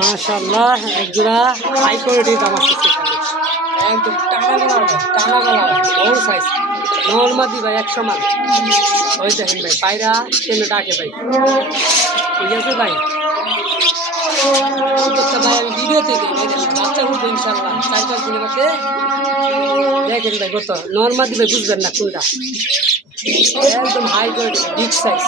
মাশাআল্লাহ এক জোড়া হাই কোয়ালিটির দাম আসছে একদম টানা গলা বড় সাইজ নরমাদি ভাই 100 মান ওই দেখেন ভাই পায়রা কেন ডাকে ভাই ঠিক আছে ভাই ভাই আমি ভিডিওতে দিই ভাই দেখেন বাচ্চা উঠবে ইনশাআল্লাহ 4-5 দিনের মধ্যে দেখেন ভাই কত নরমাদি ভাই বুঝবেন না কোনটা একদম হাই কোয়ালিটি বিগ সাইজ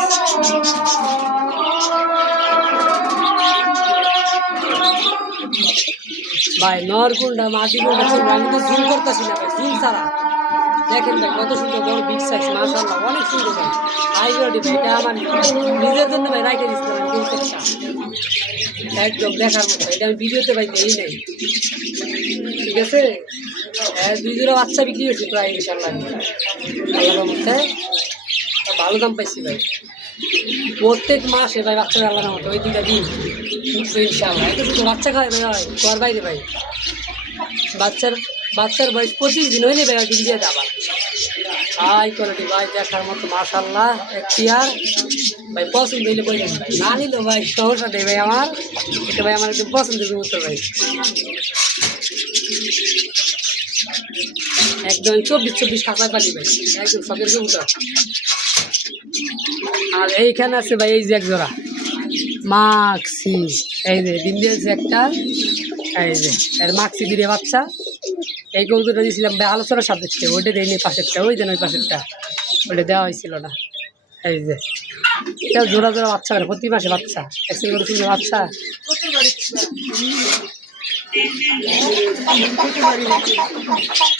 ভাই নরকুন্ডা মাটি কোনটা ছিল আমি তো জুম করতেছি না ভাই জুম ছাড়া দেখেন ভাই কত সুন্দর বড় বিগ সাইজ মাশাআল্লাহ অনেক সুন্দর ভাই হাই কোয়ালিটি ভাই এটা আমার নিজের জন্য ভাই রাইখে দিচ্ছিলাম প্রত্যেকটা একদম দেখার মতো এটা আমি ভিডিওতে ভাই দেই নাই ঠিক আছে দুই জোড়া বাচ্চা বিক্রি হয়েছে প্রায় ইনশাআল্লাহ আল্লাহর মধ্যে ভালো দাম পাইছি ভাই প্রত্যেক মাসে ভাই বাচ্চা আল্লাহর মতো ওই দুইটা দিন ইনশাআল্লাহ এটা শুধু বাচ্চা খাওয়াই ভাই হয় তোর বাইরে ভাই বাচ্চার বয়স 25 দিন হইলে ভাই ডিম দিয়ে যাবা হাই কোয়ালিটি ভাই দেখার মতো মাশাআল্লাহ এখতিয়ার ভাই পছন্দ হইলে বললেন ভাই না নিলেও ভাই সমস্যা নেই ভাই আমার এটা ভাই আমার একদম পছন্দের কবুতর ভাই একদম 24 খাঁচা পালি ভাই একদম শখের কবুতর আর এইখানে আছে ভাই এই যে এক জোড়া মাক্সি এই যে ডিম দিয়েছে একটা এই যে এর মাক্সি দিয়ে বাচ্চা এই কবুতরটা দিয়েছিলাম ভাই আলোচনার সাপেক্ষে ওইটা দেয়নি পাশেরটা ওই দেন ওই পাশেরটা ওইটা দেওয়া হয়েছিল না এই যে এটা জোড়া জোড়া বাচ্চা করে প্রতি মাসে বাচ্চা একশো করে সুন্দর বাচ্চা